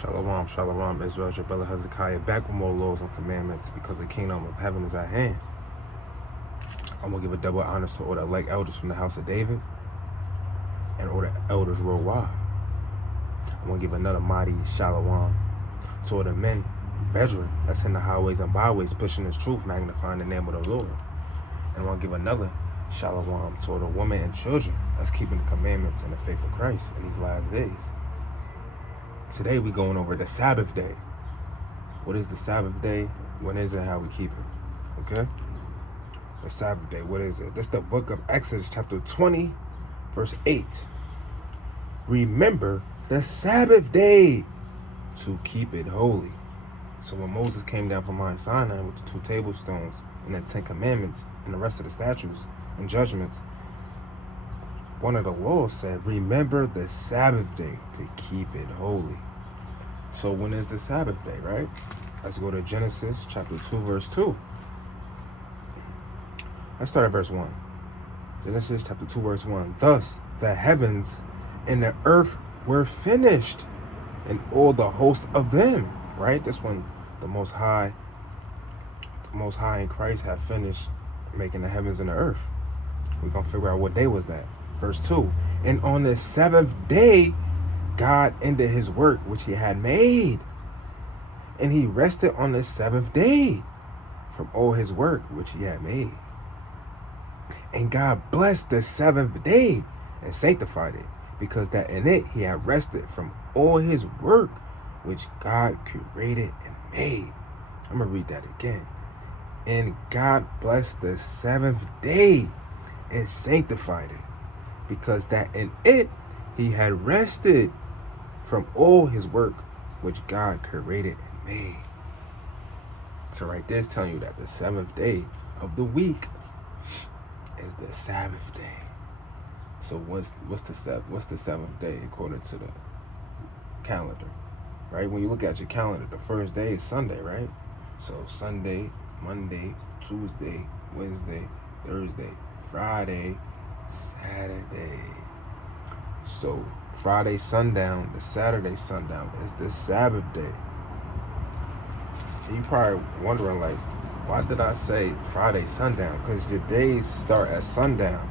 Shalom, shalom, Israel, Jabella Hezekiah, back with more laws and commandments because the kingdom of heaven is at hand. I'm going to give a double honor to all the elect elders from the house of David and all the elders worldwide. I'm going to give another mighty shalom to all the men, brethren, that's in the highways and byways pushing this truth, magnifying the name of the Lord. And I'm going to give another shalom to all the women and children that's keeping the commandments and the faith of Christ in these last days. Today we're going over the Sabbath day. What is the Sabbath day? When is it? How we keep it? Okay? The Sabbath day, what is it? That's the book of Exodus chapter 20, verse 8. Remember the Sabbath day to keep it holy. So when Moses came down from Mount Sinai with the 2 tablstones and the 10 commandments and the rest of the statutes and judgments, one of the laws said, remember the Sabbath day to keep it holy. So when is the Sabbath day, right? Let's go to Genesis chapter 2, verse 2. Let's start at verse 1. Genesis chapter 2, verse 1. Thus the heavens and the earth were finished, and all the hosts of them, right? That's when the Most High in Christ have finished making the heavens and the earth. We're going to figure out what day was that. Verse 2, and on the seventh day, God ended his work which he had made, and he rested on the seventh day from all his work which he had made. And God blessed the seventh day and sanctified it, because that in it he had rested from all his work which God created and made. I'm going to read that again. And God blessed the seventh day and sanctified it, because that in it he had rested from all his work which God created and made. So right there is telling you that the seventh day of the week is the Sabbath day. So what's the seventh day according to the calendar, right? When you look at your calendar, the first day is Sunday, right? So Sunday, Monday, Tuesday, Wednesday, Thursday, Friday, Saturday. So Friday sundown, the Saturday sundown is the Sabbath day. And you probably wondering, like, why did I say Friday sundown? Because your days start at sundown.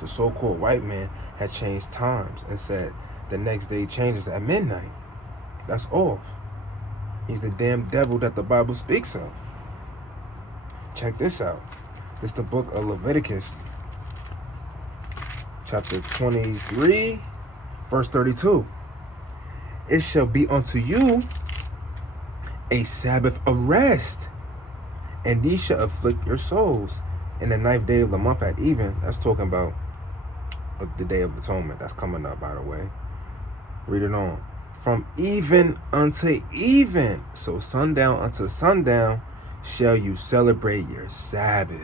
The so-called white man had changed times and said the next day changes at midnight. That's off. He's the damn devil that the Bible speaks of. Check this out. It's the book of Leviticus, chapter 23, verse 32. It shall be unto you a Sabbath of rest, and ye shall afflict your souls in the 9th day of the month at even. That's talking about the Day of Atonement. That's coming up, by the way. Read it on. From even unto even, so sundown unto sundown, shall you celebrate your Sabbath.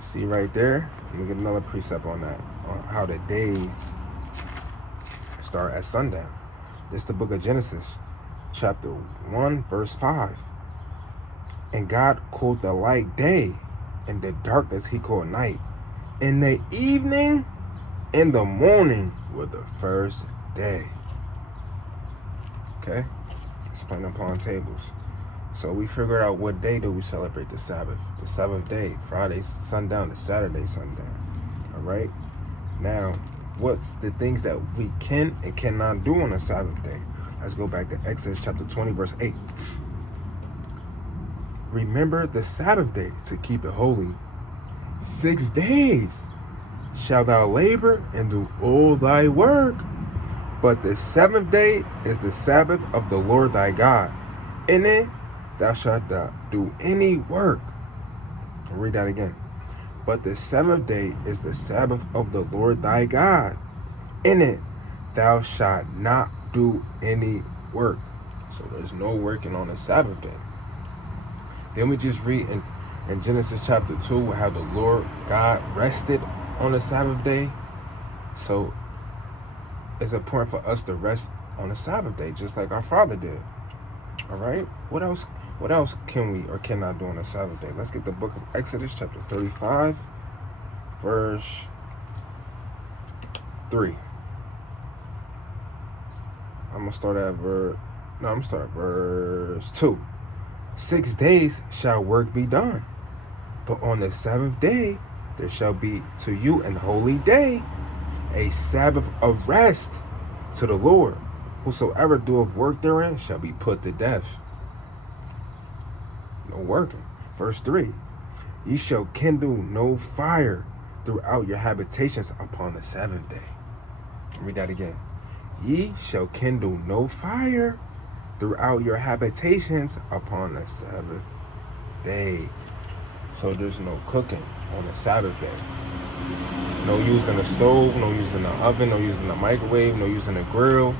See right there? Let me get another precept on that, on how the days start at sundown. It's the book of Genesis, chapter 1, verse 5. And God called the light day, and the darkness he called night. And the evening and the morning were the first day. Okay? Explain upon tables. So we figured out what day do we celebrate the Sabbath. The seventh day, Friday sundown to Saturday sundown. Alright? Now, what's the things that we can and cannot do on a Sabbath day? Let's go back to Exodus chapter 20, verse 8. Remember the Sabbath day to keep it holy. 6 days shalt thou labor and do all thy work. But the seventh day is the Sabbath of the Lord thy God. In it thou shalt not do any work. I'll read that again. But the seventh day is the Sabbath of the Lord thy God. In it thou shalt not do any work. So there's no working on the Sabbath day. Then we just read in Genesis chapter 2 how the Lord God rested on the Sabbath day. So it's important for us to rest on the Sabbath day, just like our Father did. All right? What else can we or cannot do on the Sabbath day? Let's get the book of Exodus chapter 35, verse 3. I'm gonna start at verse 2. 6 days shall work be done, but on the seventh day there shall be to you an holy day, a Sabbath of rest to the Lord. Whosoever doeth work therein shall be put to death. No working. Verse 3. Ye shall kindle no fire throughout your habitations upon the seventh day. Read that again. Ye shall kindle no fire throughout your habitations upon the Sabbath day. So there's no cooking on the Sabbath day. No using the stove, no using the oven, no using the microwave, no using the grill.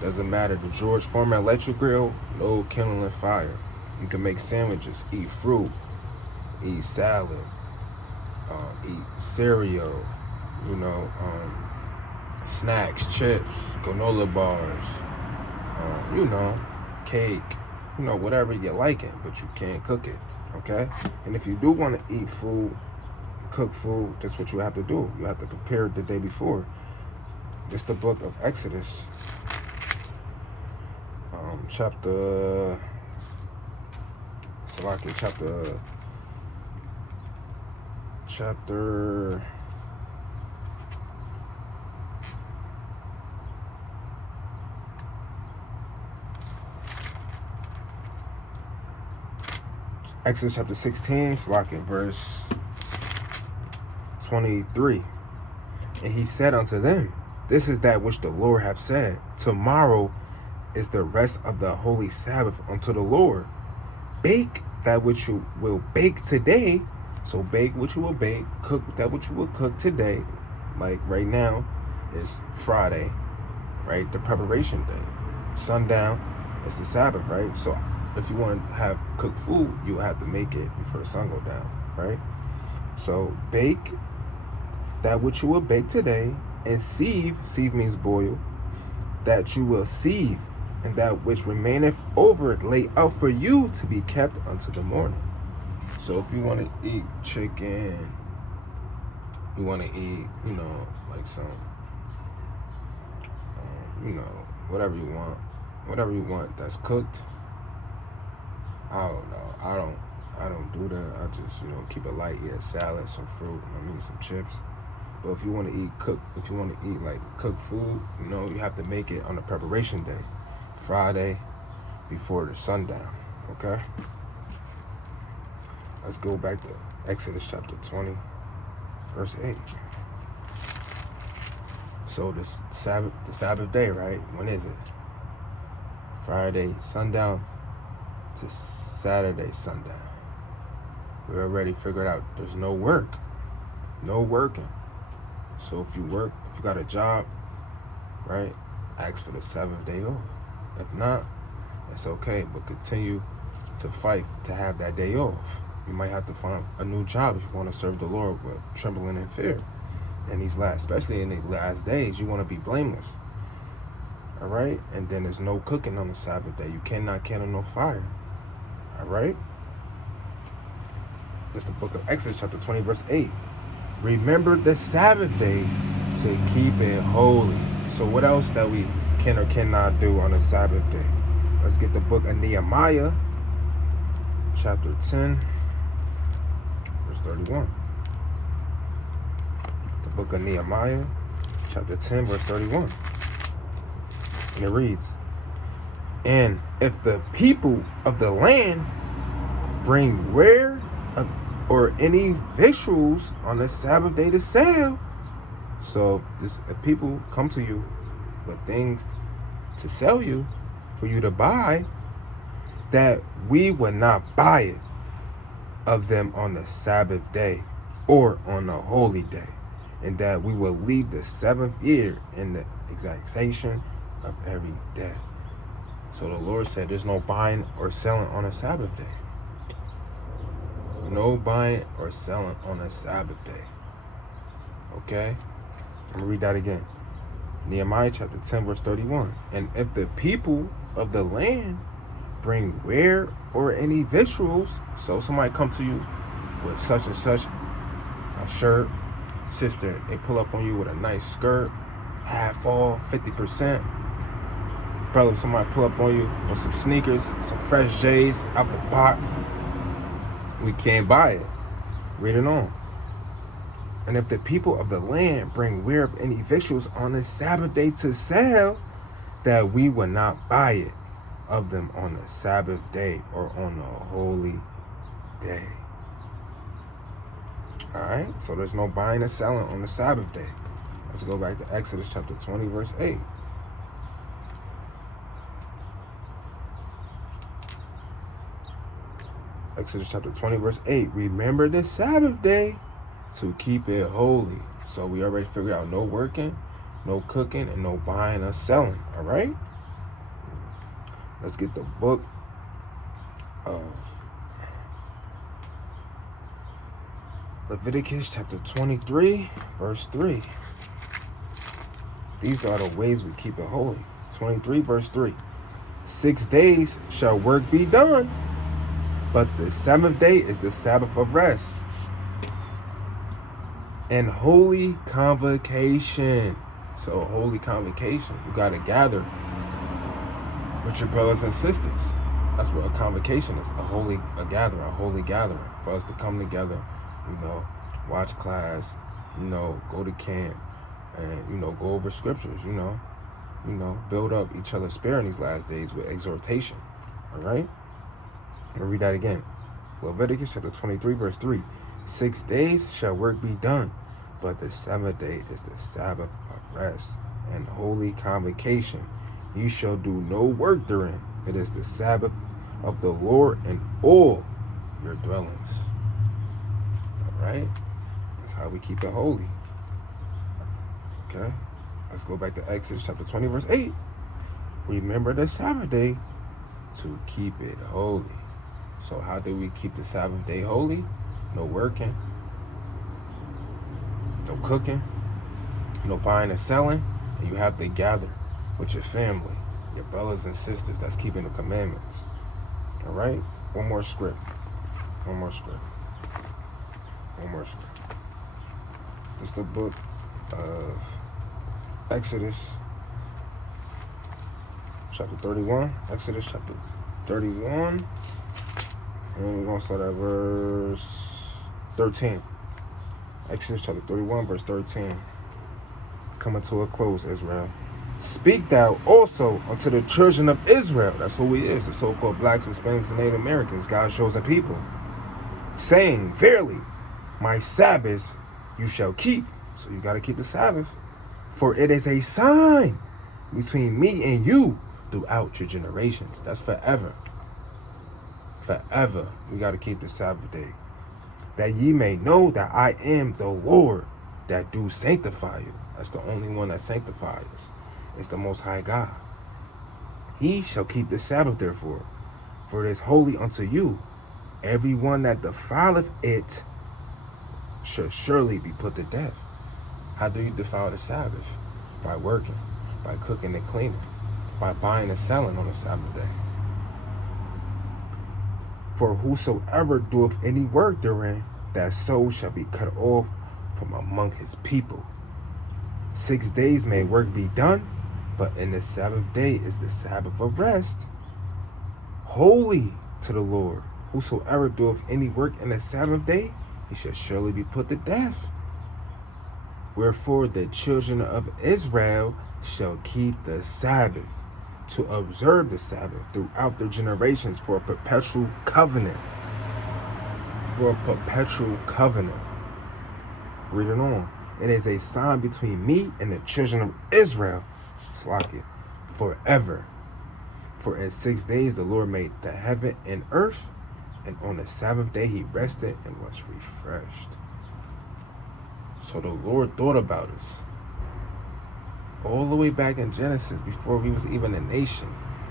Doesn't matter. The George Foreman electric grill, no kindling fire. You can make sandwiches, eat fruit, eat salad, eat cereal, snacks, chips, granola bars, cake, whatever you're liking, but you can't cook it, okay? And if you do want to eat food, cook food, that's what you have to do. You have to prepare it the day before. This is the book of Exodus, chapter Exodus chapter 16, verse 23. And he said unto them, this is that which the Lord hath said. Tomorrow is the rest of the holy Sabbath unto the Lord. Bake that which you will bake today. So bake what you will bake, cook that which you will cook today. Like right now is Friday, right? The preparation day. Sundown is the Sabbath, right? So if you want to have cooked food, you have to make it before the sun go down, right? So bake that which you will bake today, and sieve means boil, that you will sieve, and that which remaineth over lay out for you to be kept unto the morning. So if you want to eat chicken, you want to eat, like some, whatever you want that's cooked. I don't know. I don't do that. I just, keep it light. Yeah, salad, some fruit, some chips. But if you want to eat like cooked food, you have to make it on the preparation day, Friday, before the sundown. Okay. Let's go back to Exodus chapter 20, verse 8. So the Sabbath day, right? When is it? Friday sundown to Saturday sundown. We already figured out there's no work. No working. So if you got a job, right, ask for the 7th day off. If not, it's okay, but continue to fight to have that day off. You might have to find a new job if you want to serve the Lord with trembling and fear. Especially in these last days, you want to be blameless. All right? And then there's no cooking on the Sabbath day. You cannot kindle no fire. All right? That's the book of Exodus chapter 20, verse 8. Remember the Sabbath day to keep it holy. So what else that we can or cannot do on the Sabbath day? Let's get the book of Nehemiah, chapter 10, verse 31. The book of Nehemiah, chapter 10, verse 31. And it reads, and if the people of the land bring ware or any victuals on the Sabbath day to sell. So if people come to you with things to sell you, for you to buy, that we would not buy it of them on the Sabbath day or on the holy day, and that we will leave the 7th year in the exaction of every day. So the Lord said there's no buying or selling on a Sabbath day. No buying or selling on a Sabbath day. Okay? I'm going to read that again. Nehemiah chapter 10, verse 31. And if the people of the land bring ware or any victuals, so somebody come to you with such and such a shirt, sister, they pull up on you with a nice skirt, half off, 50%. Brother, somebody pull up on you with some sneakers, some fresh J's out the box. We can't buy it. Read it on. And if the people of the land bring ware of any victuals on the Sabbath day to sell, that we will not buy it of them on the Sabbath day or on the holy day. Alright, so there's no buying or selling on the Sabbath day. Let's go back to Exodus chapter 20, verse 8. Exodus chapter 20, verse 8. Remember the Sabbath day to keep it holy. So we already figured out no working, no cooking, and no buying or selling. Alright? Let's get the book of Leviticus chapter 23, verse 3. These are the ways we keep it holy. 23, verse 3. 6 days shall work be done, but the seventh day is the Sabbath of rest and holy convocation. So holy convocation, you got to gather with your brothers and sisters. That's what a convocation is, a gathering, for us to come together, watch class, go to camp, and, go over scriptures, build up each other's spirit in these last days with exhortation. All right? I'll read that again. Leviticus chapter 23, verse 3. 6 days shall work be done, but the seventh day is the Sabbath of rest and holy convocation. You shall do no work therein. It is the Sabbath of the Lord in all your dwellings. All right? That's how we keep it holy. Okay? Let's go back to Exodus chapter 20, verse 8. Remember the Sabbath day to keep it holy. So how do we keep the Sabbath day holy? No working, no cooking, no buying and selling, and you have to gather with your family, your brothers and sisters that's keeping the commandments. All right? One more script. It's the book of Exodus chapter 31. Exodus chapter 31. And we're going to start at verse 13. Exodus chapter 31, verse 13. Coming to a close, Israel. Speak thou also unto the children of Israel. That's who he is, the so-called blacks, Hispanics, and Native Americans, God's chosen people. Saying, verily, my Sabbath you shall keep. So you got to keep the Sabbath. For it is a sign between me and you throughout your generations. That's forever. Forever. We got to keep the Sabbath day. That ye may know that I am the Lord that do sanctify you. That's the only one that sanctifies us. It's the Most High God. Ye shall keep the Sabbath therefore, for it is holy unto you. Every one that defileth it shall surely be put to death. How do you defile the Sabbath? By working, by cooking and cleaning, by buying and selling on the Sabbath day. For whosoever doeth any work therein, that soul shall be cut off from among his people. 6 days may work be done, but in the Sabbath day is the Sabbath of rest, holy to the Lord. Whosoever doeth any work in the Sabbath day, he shall surely be put to death. Wherefore the children of Israel shall keep the Sabbath, to observe the Sabbath throughout their generations for a perpetual covenant. For a perpetual covenant. Read it on. It is a sign between me and the children of Israel, Slakia, forever. For in 6 days the Lord made the heaven and earth, and on the Sabbath day he rested and was refreshed. So the Lord thought about us all the way back in Genesis, before we was even a nation.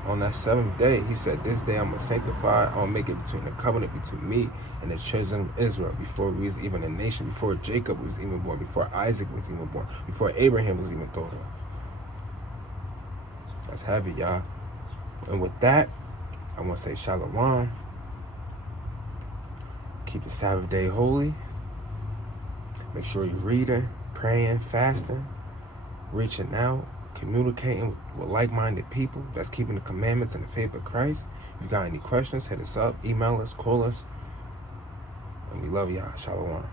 On that seventh day, he said, this day I'm going to sanctify, I'm going to make it between the covenant between me and the children of Israel. Before we was even a nation, before Jacob was even born, before Isaac was even born, before Abraham was even thought of. That's heavy, y'all. And with that, I want to say shalom. Keep the Sabbath day holy. Make sure you're reading, praying, fasting, reaching out, communicating with like-minded people that's keeping the commandments and the faith of Christ. If you got any questions, hit us up, email us, call us. And we love y'all. Shalom.